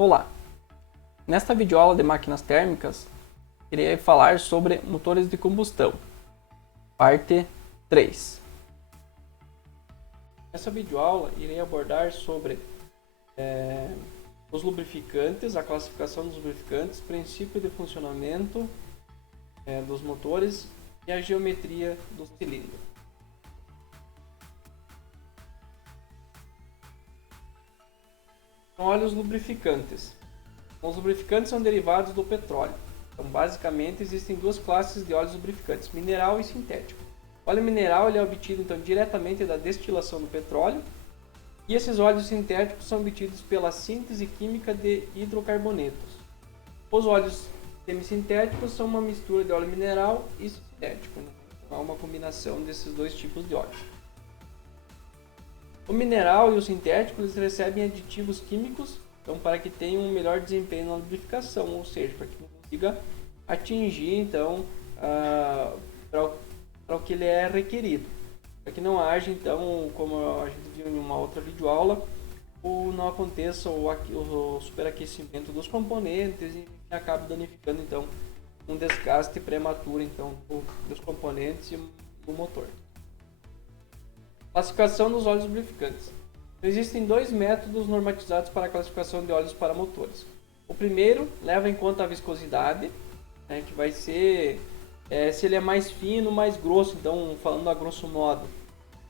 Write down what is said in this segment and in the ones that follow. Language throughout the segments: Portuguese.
Olá! Nesta videoaula de máquinas térmicas, irei falar sobre motores de combustão, parte 3. Nessa videoaula, irei abordar sobre os lubrificantes, a classificação dos lubrificantes, princípio de funcionamento dos motores e a geometria do cilindro. Olha os lubrificantes. Os lubrificantes são derivados do petróleo. Então, basicamente, existem duas classes de óleos lubrificantes, mineral e sintético. O óleo mineral ele é obtido então, diretamente da destilação do petróleo, e esses óleos sintéticos são obtidos pela síntese química de hidrocarbonetos. Os óleos semissintéticos são uma mistura de óleo mineral e sintético, né? Então, há uma combinação desses dois tipos de óleos. O mineral e o sintético eles recebem aditivos químicos então, para que tenham um melhor desempenho na lubrificação, ou seja, para que consiga atingir então, para o que ele é requerido. Para que não haja, então, como a gente viu em uma outra videoaula, não aconteça o superaquecimento dos componentes e acabe danificando então, um desgaste prematuro então, dos componentes e do motor. Classificação dos óleos lubrificantes. Existem dois métodos normatizados para a classificação de óleos para motores. O primeiro leva em conta a viscosidade, né, que vai ser se ele é mais fino ou mais grosso, então falando a grosso modo.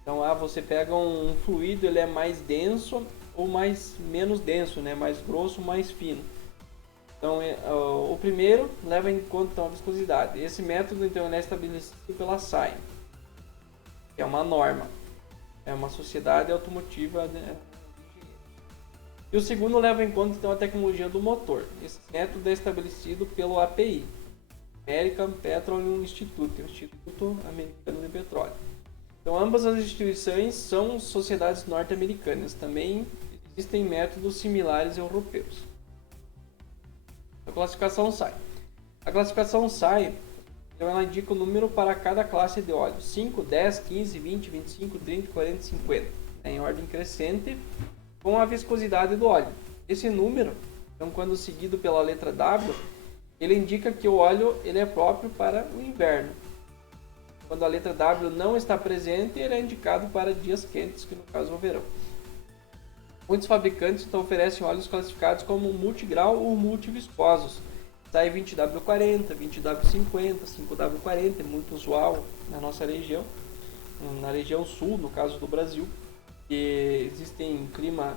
Então você pega um fluido, ele é mais denso ou menos denso, né, mais grosso ou mais fino. Então o primeiro leva em conta então, a viscosidade. Esse método então, é estabelecido pela SAE, que é uma norma. É uma sociedade automotiva, né? E o segundo leva em conta então a tecnologia do motor. Esse método é estabelecido pelo API, American Petroleum Institute, o Instituto Americano de Petróleo. Então ambas as instituições são sociedades norte-americanas. Também existem métodos similares europeus. A classificação SAE. A classificação SAE então ela indica o número para cada classe de óleo, 5, 10, 15, 20, 25, 30, 40 e 50, em ordem crescente, com a viscosidade do óleo. Esse número, então, quando seguido pela letra W, ele indica que o óleo ele é próprio para o inverno. Quando a letra W não está presente, ele é indicado para dias quentes, que no caso é o verão. Muitos fabricantes então, oferecem óleos classificados como multigrau ou multiviscosos. Sai 20W40, 20W50, 5W40, é muito usual na nossa região, na região sul, no caso do Brasil, que existem climas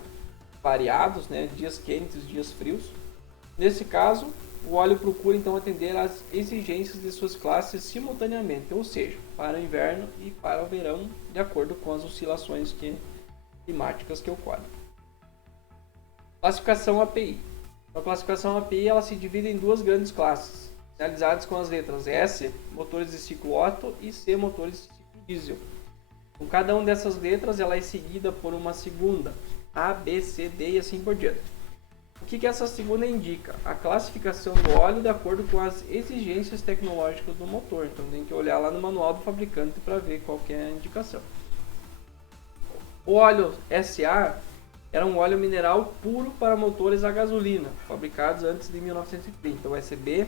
variados, né, dias quentes, dias frios. Nesse caso, o óleo procura então atender às exigências de suas classes simultaneamente, ou seja, para o inverno e para o verão, de acordo com as oscilações climáticas que ocorrem. Classificação API. A classificação API ela se divide em duas grandes classes, sinalizadas com as letras S, motores de ciclo Otto, e C, motores de ciclo diesel. Com cada uma dessas letras ela é seguida por uma segunda, A, B, C, D e assim por diante. O que essa segunda indica? A classificação do óleo de acordo com as exigências tecnológicas do motor. Então tem que olhar lá no manual do fabricante para ver qual que é a indicação. O óleo SA era um óleo mineral puro para motores a gasolina, fabricados antes de 1930, o SB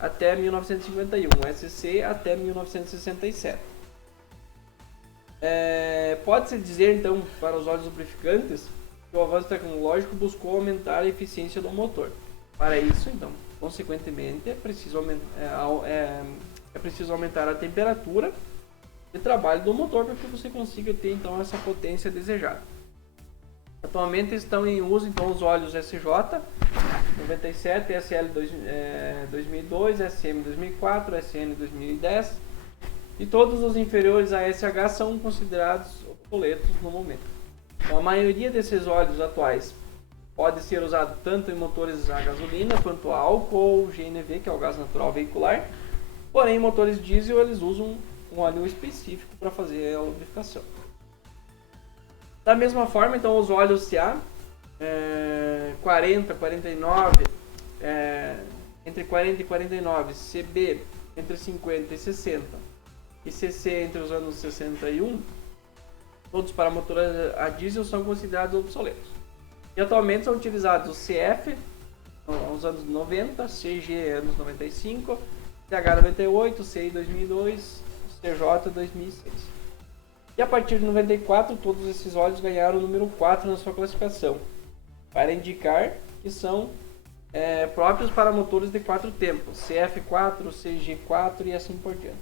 até 1951, o SC até 1967. Pode-se dizer então para os óleos lubrificantes que o avanço tecnológico buscou aumentar a eficiência do motor. Para isso, então, consequentemente, é preciso aumentar a temperatura de trabalho do motor para que você consiga ter então essa potência desejada. Atualmente estão em uso então os óleos SJ 97, SL 2002, SM 2004, SN 2010 e todos os inferiores a SH são considerados obsoletos no momento. Então, a maioria desses óleos atuais pode ser usado tanto em motores a gasolina quanto a álcool ou GNV, que é o gás natural veicular. Porém, em motores diesel eles usam um óleo específico para fazer a lubrificação. Da mesma forma, então, os óleos CA 40, 49, entre 40 e 49, CB entre 50 e 60 e CC entre os anos 61, todos para motores a diesel são considerados obsoletos. E atualmente são utilizados o CF, nos anos 90, CG, anos 95, CH 98, CI 2002, CJ 2006. E a partir de 94, todos esses óleos ganharam o número 4 na sua classificação, para indicar que são próprios para motores de 4 tempos, CF4, CG4 e assim por diante.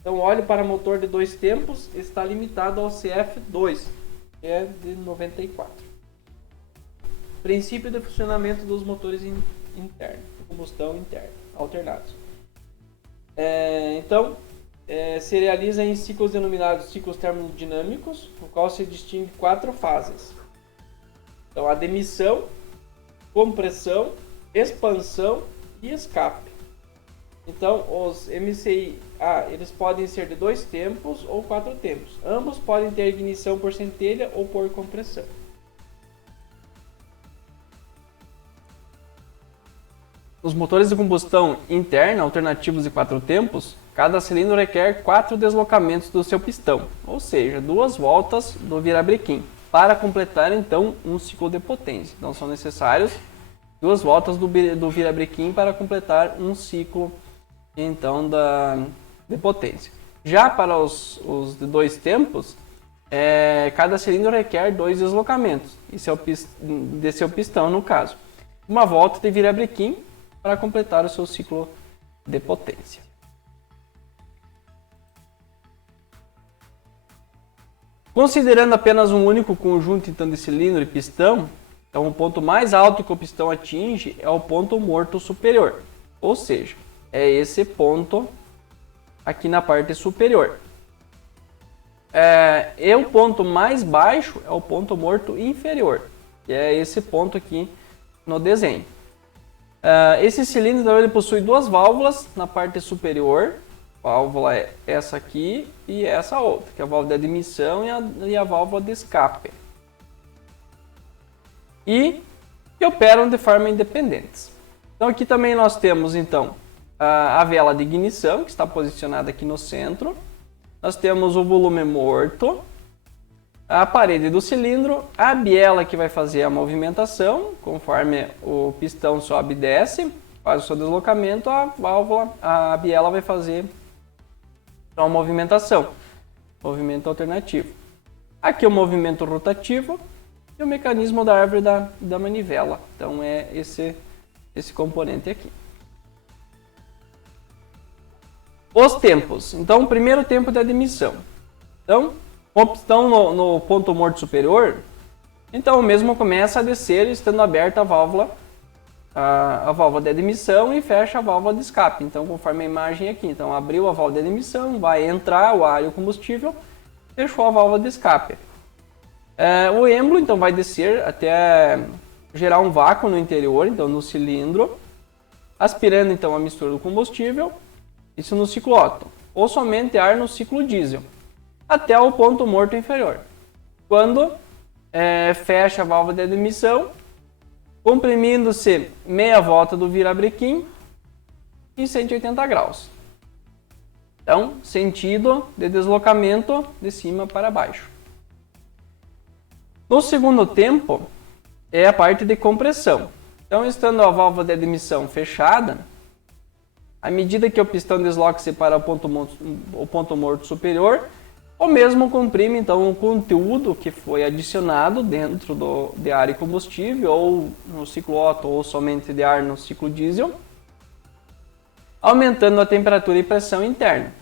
Então, óleo para motor de 2 tempos está limitado ao CF2, que é de 94. Princípio de funcionamento dos motores internos, de combustão interna, alternados. Se realiza em ciclos denominados ciclos termodinâmicos, no qual se distingue 4 fases. Então, a demissão, compressão, expansão e escape. Então, os MCI eles podem ser de 2 tempos ou 4 tempos. Ambos podem ter ignição por centelha ou por compressão. Os motores de combustão interna alternativos de 4 tempos, cada cilindro requer 4 deslocamentos do seu pistão, ou seja, 2 voltas do virabrequim, para completar então um ciclo de potência. Então são necessários 2 voltas do virabrequim para completar um ciclo então de potência. Já para os de 2 tempos, cada cilindro requer 2 deslocamentos, de seu pistão no caso. Uma volta de virabrequim para completar o seu ciclo de potência. Considerando apenas um único conjunto então, de cilindro e pistão, então o ponto mais alto que o pistão atinge é o ponto morto superior, ou seja, é esse ponto aqui na parte superior. E o ponto mais baixo é o ponto morto inferior, que é esse ponto aqui no desenho. Esse cilindro então, ele possui 2 válvulas na parte superior. A válvula é essa aqui e essa outra, que é a válvula de admissão e a válvula de escape. E que operam de forma independentes. Então aqui também nós temos então a vela de ignição, que está posicionada aqui no centro. Nós temos o volume morto, a parede do cilindro, a biela que vai fazer a movimentação, conforme o pistão sobe e desce, faz o seu deslocamento, a biela vai fazer a movimentação, movimento alternativo. Aqui o movimento rotativo e o mecanismo da árvore da manivela. Então é esse componente aqui. Os tempos. Então, o primeiro tempo de admissão. Então, com o pistão no ponto morto superior, então o mesmo começa a descer estando aberta a válvula de admissão e fecha a válvula de escape. Então, conforme a imagem aqui, então abriu a válvula de admissão, vai entrar o ar e o combustível, fechou a válvula de escape. O êmbolo então vai descer até gerar um vácuo no interior, então no cilindro, aspirando então a mistura do combustível, isso no ciclo Otto, ou somente ar no ciclo diesel, até o ponto morto inferior, quando fecha a válvula de admissão, comprimindo-se meia volta do virabrequim em 180 graus. Então, sentido de deslocamento de cima para baixo. No segundo tempo, é a parte de compressão. Então, estando a válvula de admissão fechada, à medida que o pistão desloca-se para o ponto morto superior, o mesmo comprime então o conteúdo que foi adicionado dentro de ar e combustível, ou no ciclo Otto, ou somente de ar no ciclo diesel, aumentando a temperatura e pressão interna.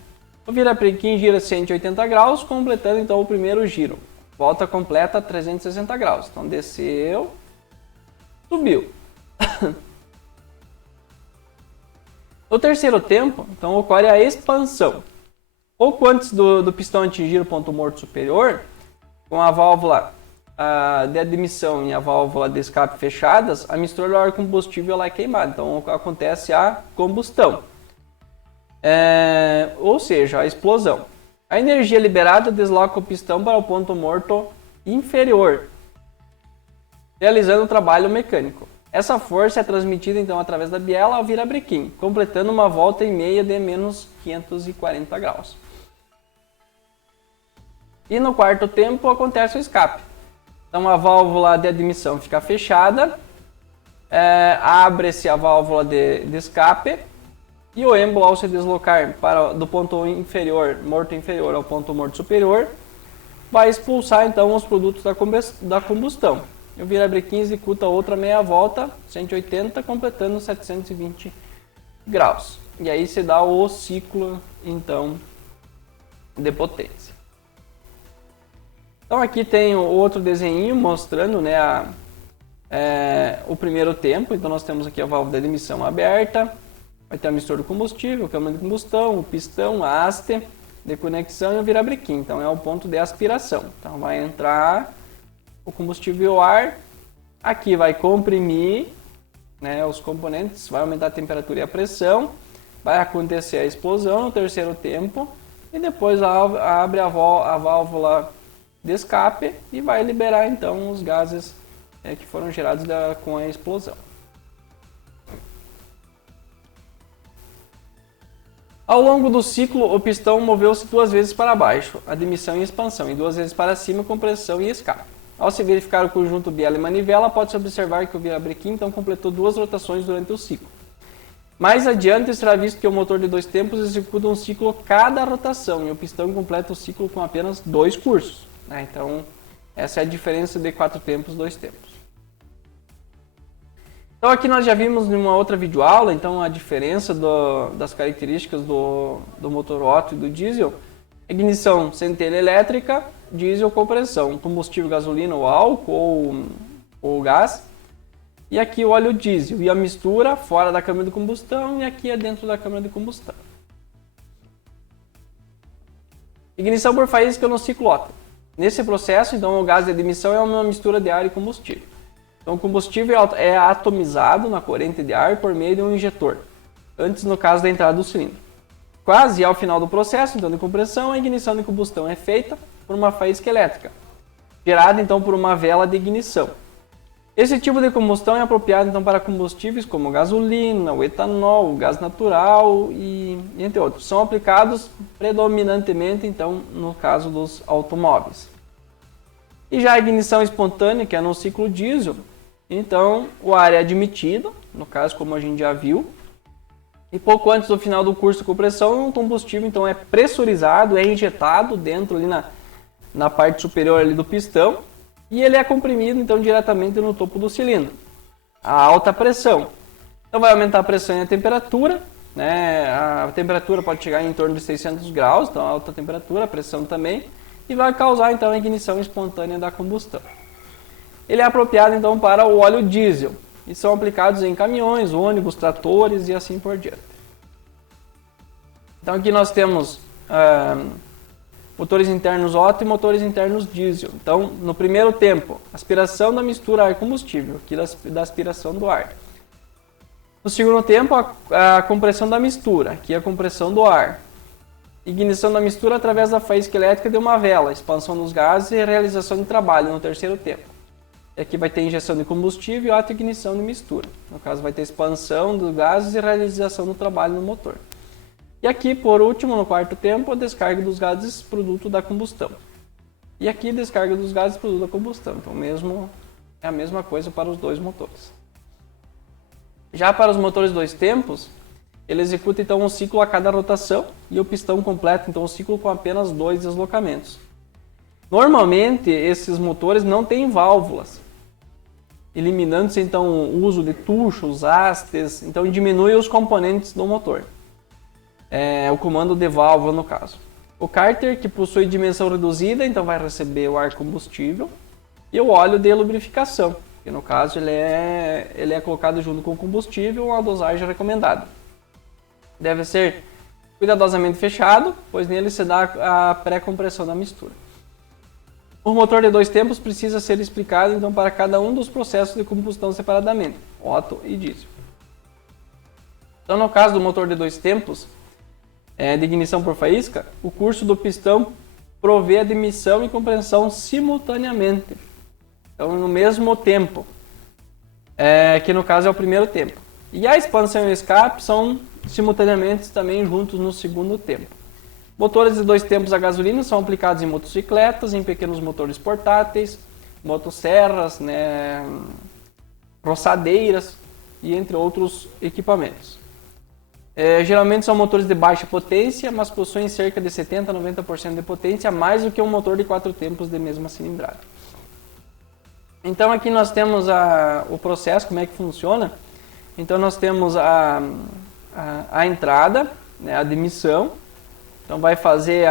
O virabrequim gira 180 graus, completando então o primeiro giro. Volta completa a 360 graus. Então desceu, subiu. No terceiro tempo, então ocorre a expansão. Pouco antes do pistão atingir o ponto morto superior, com a válvula de admissão e a válvula de escape fechadas, a mistura do ar combustível ela é queimada. Então acontece a combustão, ou seja, a explosão. A energia liberada desloca o pistão para o ponto morto inferior, realizando o trabalho mecânico. Essa força é transmitida então através da biela ao virabrequim, completando uma volta e meia de menos 540 graus. E no quarto tempo acontece o escape. Então a válvula de admissão fica fechada, abre-se a válvula de escape e o êmbolo, ao se deslocar do ponto inferior, morto inferior ao ponto morto superior, vai expulsar então os produtos da combustão. O virabrequim executa outra meia volta, 180, completando 720 graus. E aí se dá o ciclo então de potência. Então aqui tem outro desenho mostrando, né, o primeiro tempo. Então nós temos aqui a válvula de admissão aberta, vai ter a mistura do combustível, câmara de combustão, o pistão, a haste de conexão e o virabrequim. Então é o ponto de aspiração. Então vai entrar o combustível e o ar, aqui vai comprimir, né, os componentes, vai aumentar a temperatura e a pressão, vai acontecer a explosão no terceiro tempo e depois abre a válvula de escape e vai liberar então os gases que foram gerados com a explosão. Ao longo do ciclo, o pistão moveu-se 2 vezes para baixo, admissão e expansão, e 2 vezes para cima, compressão e escape. Ao se verificar o conjunto biela e manivela, pode-se observar que o virabrequim então completou 2 rotações durante o ciclo. Mais adiante será visto que o motor de 2 tempos executa um ciclo cada rotação e o pistão completa o ciclo com apenas 2 cursos. Né? Então, essa é a diferença de 4 tempos, 2 tempos. Então aqui nós já vimos em uma outra videoaula então, a diferença das características do motor Otto e do diesel. Ignição centelha elétrica, diesel compressão, combustível gasolina ou álcool ou gás. E aqui o óleo diesel e a mistura fora da câmara de combustão e aqui é dentro da câmara de combustão. Ignição por faísca no ciclo Otto. Nesse processo, então, o gás de admissão é uma mistura de ar e combustível. Então, o combustível é atomizado na corrente de ar por meio de um injetor, antes no caso da entrada do cilindro. Quase ao final do processo, então, de compressão, a ignição de combustão é feita por uma faísca elétrica, gerada então por uma vela de ignição. Esse tipo de combustão é apropriado então para combustíveis como gasolina, o etanol, o gás natural e entre outros. São aplicados predominantemente então no caso dos automóveis. E já a ignição espontânea, que é no ciclo diesel, então o ar é admitido, no caso como a gente já viu, e pouco antes do final do curso de compressão, o combustível então é pressurizado, é injetado dentro ali na parte superior ali do pistão, e ele é comprimido então diretamente no topo do cilindro, a alta pressão. Então vai aumentar a pressão e a temperatura, né? A temperatura pode chegar em torno de 600 graus, então alta temperatura, a pressão também, e vai causar então a ignição espontânea da combustão. Ele é apropriado então para o óleo diesel e são aplicados em caminhões, ônibus, tratores e assim por diante. Então aqui nós temos motores internos Otto e motores internos diesel. Então, no primeiro tempo, aspiração da mistura ar-combustível, aqui da aspiração do ar. No segundo tempo, a compressão da mistura, aqui a compressão do ar. Ignição da mistura através da faísca elétrica de uma vela, expansão dos gases e realização de trabalho no terceiro tempo. E aqui vai ter injeção de combustível e auto-ignição de mistura. No caso, vai ter expansão dos gases e realização do trabalho no motor. E aqui, por último, no quarto tempo, a descarga dos gases produto da combustão. E aqui, descarga dos gases produto da combustão. Então, é a mesma coisa para os dois motores. Já para os motores 2 tempos, ele executa então um ciclo a cada rotação e o pistão completa então o ciclo com apenas 2 deslocamentos. Normalmente, esses motores não têm válvulas, eliminando-se então o uso de tuchos, hastes, então diminui os componentes do motor. O comando de válvula no caso. O cárter, que possui dimensão reduzida, então vai receber o ar combustível e o óleo de lubrificação, que no caso ele é colocado junto com o combustível a dosagem recomendada. Deve ser cuidadosamente fechado, pois nele se dá a pré-compressão da mistura. O motor de 2 tempos precisa ser explicado então para cada um dos processos de combustão separadamente, Otto e diesel. Então no caso do motor de 2 tempos, de ignição por faísca, o curso do pistão provê admissão e compressão simultaneamente, então no mesmo tempo, que no caso é o primeiro tempo. E a expansão e o escape são simultaneamente também juntos no segundo tempo. Motores de 2 tempos a gasolina são aplicados em motocicletas, em pequenos motores portáteis, motosserras, né, roçadeiras e entre outros equipamentos. Geralmente são motores de baixa potência, mas possuem cerca de 70 a 90% de potência, mais do que um motor de 4 tempos de mesma cilindrada. Então aqui nós temos o processo, como é que funciona. Então nós temos a entrada, né, a admissão. Então vai fazer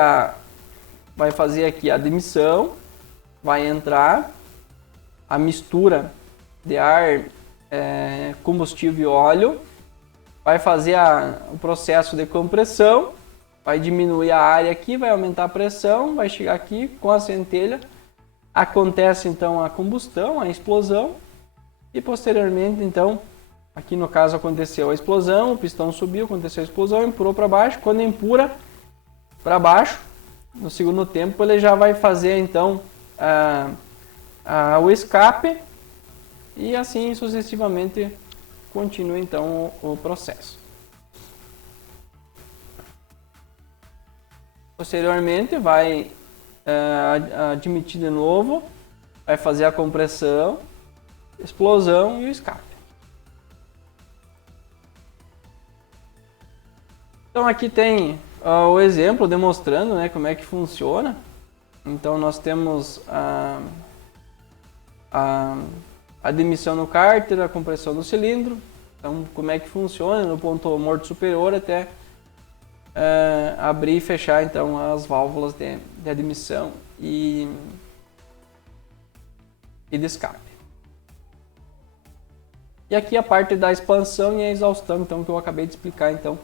aqui a admissão, vai entrar a mistura de ar, combustível e óleo, vai fazer o processo de compressão, vai diminuir a área aqui, vai aumentar a pressão, vai chegar aqui com a centelha, acontece então a combustão, a explosão, e posteriormente então, aqui no caso aconteceu a explosão, o pistão subiu, aconteceu a explosão, empurrou para baixo. Quando empurra para baixo, no segundo tempo ele já vai fazer então o escape, e assim sucessivamente continua então o processo. Posteriormente vai admitir de novo, vai fazer a compressão, explosão e o escape. Então aqui tem o exemplo demonstrando, né, como é que funciona. Então nós temos a admissão no cárter, a compressão no cilindro. Então como é que funciona no ponto morto superior até abrir e fechar então as válvulas de admissão e de escape. E aqui a parte da expansão e a exaustão, então, que eu acabei de explicar então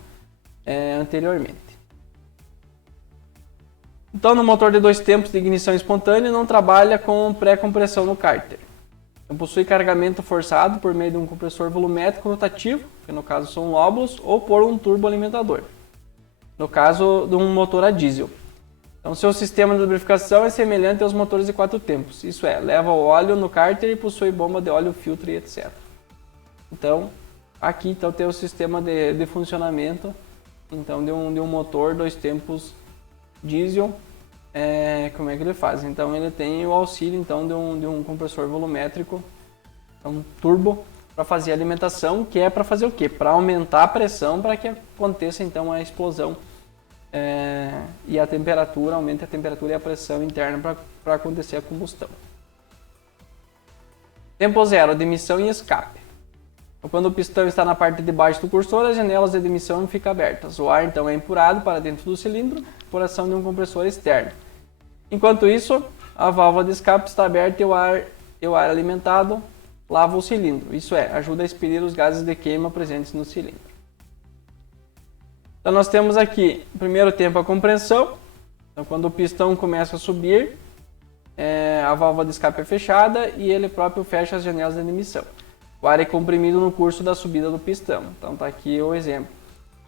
anteriormente. Então no motor de 2 tempos de ignição espontânea não trabalha com pré-compressão no cárter. Então, possui carregamento forçado por meio de um compressor volumétrico rotativo, que no caso são lóbulos, ou por um turboalimentador, no caso de um motor a diesel. Então seu sistema de lubrificação é semelhante aos motores de 4 tempos, isso é, leva o óleo no cárter e possui bomba de óleo, filtro e etc. Então aqui então, tem o sistema de funcionamento então, de um motor 2 tempos diesel. Como é que ele faz? Então ele tem o auxílio então, de um compressor volumétrico, um turbo, para fazer a alimentação, que é para fazer o quê? Para aumentar a pressão, para que aconteça então a explosão e a temperatura, aumente a temperatura e a pressão interna para acontecer a combustão. Tempo zero, admissão e escape. Então, quando o pistão está na parte de baixo do cursor, as janelas de admissão ficam abertas. O ar então é empurrado para dentro do cilindro por ação de um compressor externo. Enquanto isso, a válvula de escape está aberta e o ar alimentado lava o cilindro. Isso é, ajuda a expelir os gases de queima presentes no cilindro. Então nós temos aqui, no primeiro tempo, a compressão. Então quando o pistão começa a subir, a válvula de escape é fechada e ele próprio fecha as janelas de admissão. O ar é comprimido no curso da subida do pistão. Então está aqui o exemplo.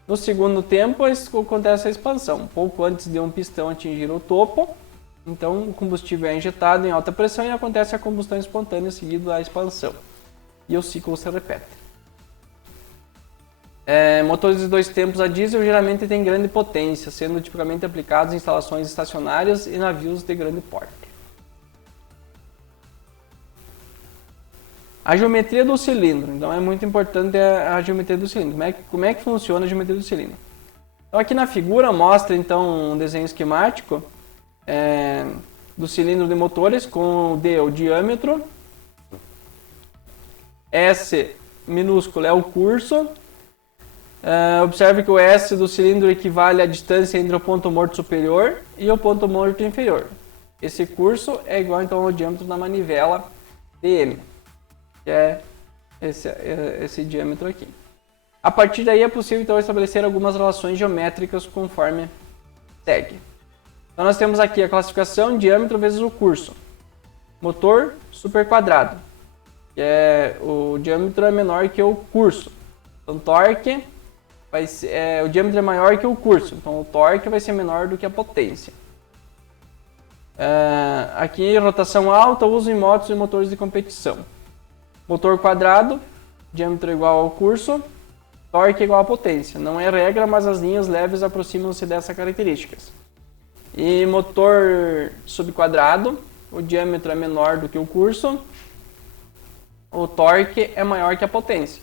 No segundo tempo acontece a expansão. Um pouco antes de um pistão atingir o topo, então o combustível é injetado em alta pressão e acontece a combustão espontânea seguido da expansão. E o ciclo se repete. Motores de 2 tempos a diesel geralmente têm grande potência, sendo tipicamente aplicados em instalações estacionárias e navios de grande porte. A geometria do cilindro. Então é muito importante a geometria do cilindro. Como é que funciona a geometria do cilindro? Então aqui na figura mostra então um desenho esquemático do cilindro de motores com o diâmetro, S minúsculo é o curso. Observe que o S do cilindro equivale à distância entre o ponto morto superior e o ponto morto inferior. Esse curso é igual então ao diâmetro da manivela dm, que é esse diâmetro aqui. A partir daí é possível então estabelecer algumas relações geométricas conforme segue. Então nós temos aqui a classificação diâmetro vezes o curso. Motor super quadrado, que o diâmetro é menor que o curso. Então torque o diâmetro é maior que o curso, então o torque vai ser menor do que a potência. Aqui rotação alta, uso em motos e motores de competição. Motor quadrado, diâmetro igual ao curso, torque igual à potência. Não é regra, mas as linhas leves aproximam-se dessas características. E motor subquadrado, o diâmetro é menor do que o curso, o torque é maior que a potência.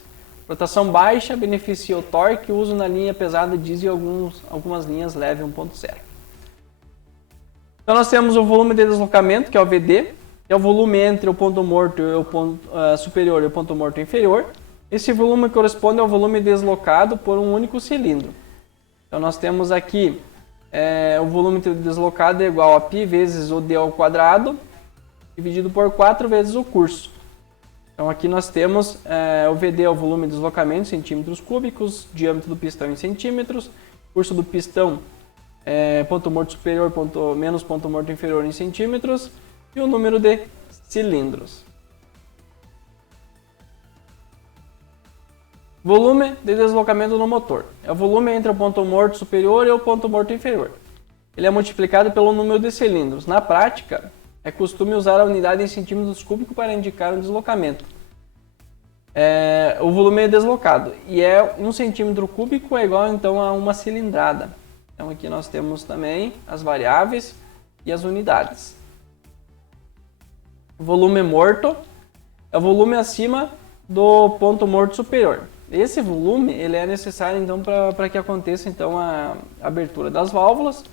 Rotação baixa beneficia o torque, o uso na linha pesada diesel e algumas linhas leve 1.0. Então nós temos o volume de deslocamento, que é o VD, que é o volume entre o ponto morto e o ponto superior e o ponto morto inferior. Esse volume corresponde ao volume deslocado por um único cilindro. Então nós temos aqui o volume deslocado é igual a π vezes o d ao quadrado, dividido por 4 vezes o curso. Então aqui nós temos o VD é o volume de deslocamento em centímetros cúbicos, diâmetro do pistão em centímetros, curso do pistão ponto morto superior menos ponto morto inferior em centímetros e o número de cilindros. Volume de deslocamento no motor. É o volume entre o ponto morto superior e o ponto morto inferior. Ele é multiplicado pelo número de cilindros. Na prática, é costume usar a unidade em centímetros cúbicos para indicar um deslocamento. O volume é deslocado. E 1 centímetro cúbico é igual então a uma cilindrada. Então aqui nós temos também as variáveis e as unidades. O volume morto é o volume acima do ponto morto superior. Esse volume ele é necessário então para que aconteça então a abertura das válvulas,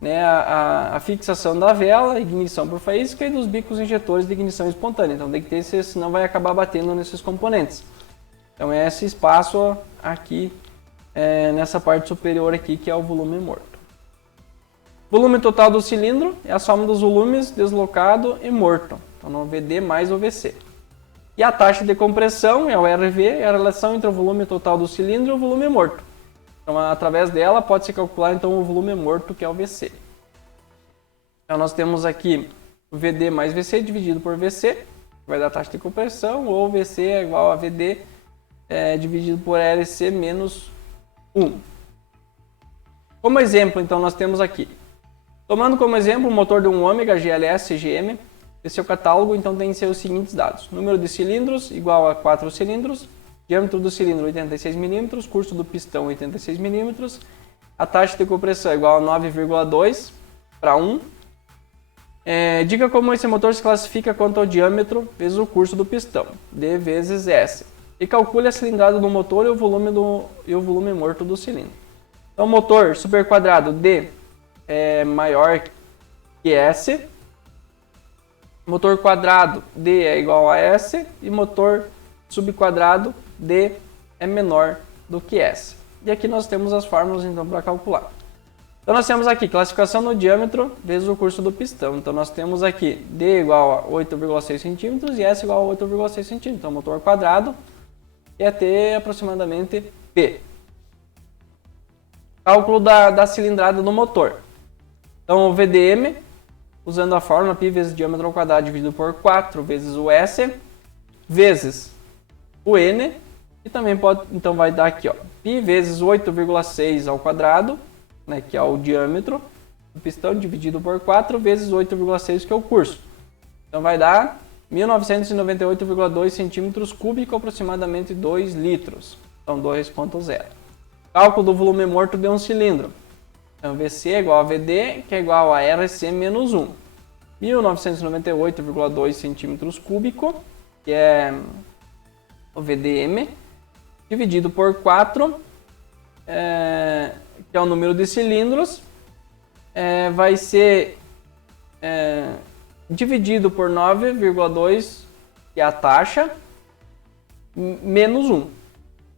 né, a fixação da vela, ignição por faísca e dos bicos injetores de ignição espontânea. Então tem que ter, senão vai acabar batendo nesses componentes. Então é esse espaço aqui nessa parte superior aqui que é o volume morto. Volume total do cilindro é a soma dos volumes deslocado e morto. Então no VD mais o VC. E a taxa de compressão é o RV, é a relação entre o volume total do cilindro e o volume morto. Então, através dela, pode-se calcular então, o volume morto, que é o VC. Então, nós temos aqui o VD mais VC dividido por VC, que vai dar a taxa de compressão, ou VC é igual a VD dividido por LC menos 1. Como exemplo, então, nós temos aqui, tomando como exemplo o motor de um ômega GLS CGM, de seu catálogo, então tem que ser os seguintes dados. Número de cilindros igual a 4 cilindros, diâmetro do cilindro 86 mm, curso do pistão 86 mm, a taxa de compressão igual a 9,2 para 1. Diga como esse motor se classifica quanto ao diâmetro vezes o curso do pistão, D vezes S. E calcule a cilindrada do motor e o volume morto do cilindro. Então, motor super quadrado D é maior que S. Motor quadrado D é igual a S e motor subquadrado D é menor do que S. E aqui nós temos as fórmulas então para calcular. Então nós temos aqui classificação no diâmetro vezes o curso do pistão. Então nós temos aqui D igual a 8,6 cm e S igual a 8,6 cm. Então motor quadrado ia ter aproximadamente P. Cálculo da cilindrada do motor. Então o VDM, usando a fórmula π vezes diâmetro ao quadrado dividido por 4 vezes o S, vezes o N, e também pode, então vai dar aqui, ó, π vezes 8,6 ao quadrado, né, que é o diâmetro do pistão, dividido por 4 vezes 8,6, que é o curso. Então vai dar 1998,2 centímetros cúbicos, aproximadamente 2 litros. Então 2,0. Cálculo do volume morto de um cilindro. Então, VC é igual a VD, que é igual a RC menos 1. 1998,2 centímetros cúbicos, que é o VDM, dividido por 4, que é o número de cilindros, vai ser dividido por 9,2, que é a taxa, menos 1.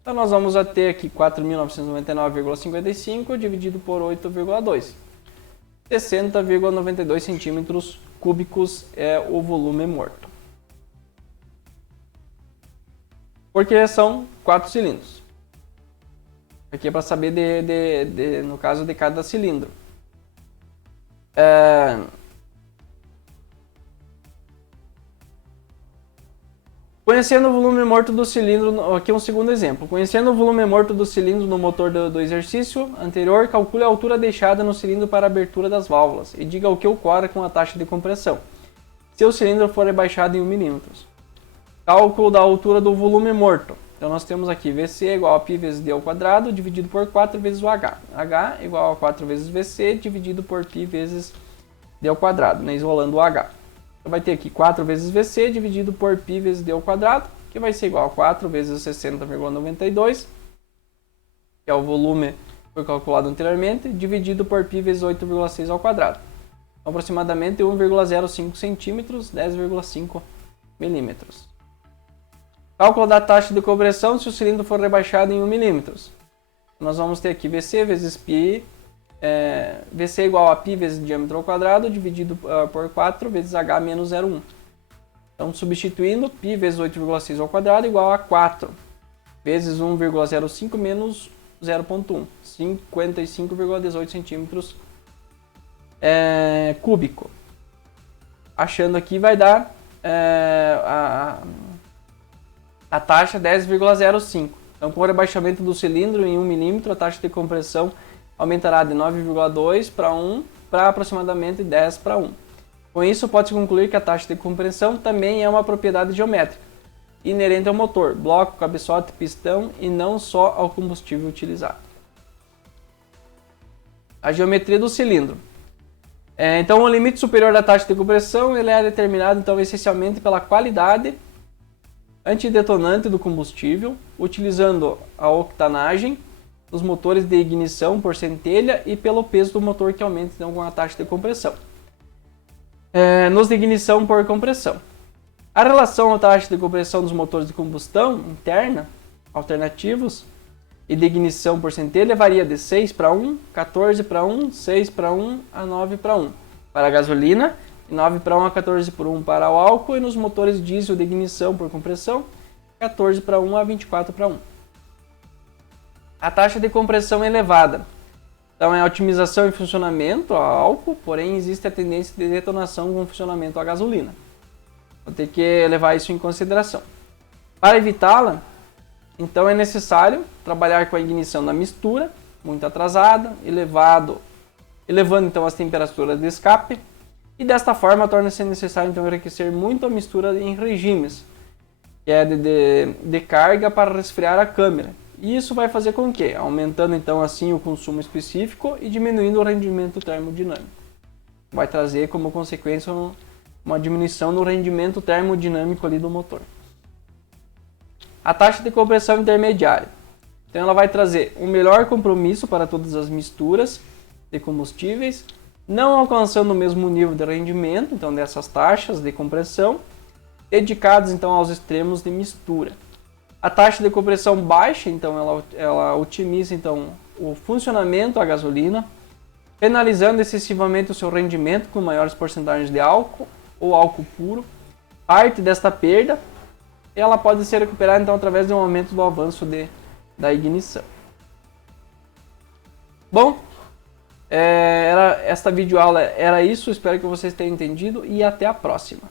Então, nós vamos ter aqui 4.999,55 dividido por 8,2. 60,92 centímetros cúbicos é o volume morto. Porque são 4 cilindros. Aqui é para saber, no caso, de cada cilindro. Conhecendo o volume morto do cilindro, aqui é um segundo exemplo. Conhecendo o volume morto do cilindro no motor do exercício anterior, calcule a altura deixada no cilindro para a abertura das válvulas e diga o que ocorre com a taxa de compressão, se o cilindro for rebaixado em 1 mm. Cálculo da altura do volume morto. Então nós temos aqui VC igual a π vezes d ao quadrado dividido por 4 vezes o H. H igual a 4 vezes VC dividido por π vezes d ao quadrado, né, isolando o H. Você vai ter aqui 4 vezes VC dividido por π vezes d ao quadrado, que vai ser igual a 4 vezes 60,92, que é o volume que foi calculado anteriormente, dividido por π vezes 8,6 ao quadrado. Aproximadamente 1,05 centímetros, 10,5 milímetros. Cálculo da taxa de compressão se o cilindro for rebaixado em 1 milímetros. Nós vamos ter aqui VC vezes π, VC igual a π vezes diâmetro ao quadrado, dividido por 4 vezes h menos 0,1. Então, substituindo, π vezes 8,6 ao quadrado igual a 4 vezes 1,05 menos 0,1, 55,18 centímetros cúbico. Achando aqui vai dar a taxa 10,05. Então, com o rebaixamento do cilindro em 1 milímetro, a taxa de compressão aumentará de 9,2 para 1 para aproximadamente 10 para 1. Com isso, pode-se concluir que a taxa de compressão também é uma propriedade geométrica, inerente ao motor, bloco, cabeçote, pistão e não só ao combustível utilizado. A geometria do cilindro. Então, o limite superior da taxa de compressão ele é determinado então, essencialmente pela qualidade antidetonante do combustível, utilizando a octanagem dos motores de ignição por centelha e pelo peso do motor que aumenta então, com a taxa de compressão. Nos de ignição por compressão. A relação à taxa de compressão dos motores de combustão interna, alternativos, e de ignição por centelha varia de 6 para 1, 14 para 1, 6 para 1 a 9 para 1 para a gasolina, e 9 para 1 a 14 por 1 para o álcool, e nos motores diesel de ignição por compressão, 14 para 1 a 24 para 1. A taxa de compressão é elevada. Então é a otimização e funcionamento a álcool, porém existe a tendência de detonação com funcionamento a gasolina. Vou ter que levar isso em consideração. Para evitá-la, então é necessário trabalhar com a ignição da mistura, muito atrasada, elevando então as temperaturas de escape, e desta forma torna-se necessário então enriquecer muito a mistura em regimes, que é de carga para resfriar a câmara. E isso vai fazer com que, aumentando então assim o consumo específico e diminuindo o rendimento termodinâmico. Vai trazer como consequência uma diminuição no rendimento termodinâmico ali do motor. A taxa de compressão intermediária. Então ela vai trazer um melhor compromisso para todas as misturas de combustíveis, não alcançando o mesmo nível de rendimento, então dessas taxas de compressão, dedicadas então aos extremos de mistura. A taxa de compressão baixa, então ela otimiza então o funcionamento da gasolina, penalizando excessivamente o seu rendimento com maiores porcentagens de álcool ou álcool puro. Parte desta perda ela pode ser recuperada então através de um aumento do avanço da ignição. Bom, esta videoaula era isso, espero que vocês tenham entendido e até a próxima.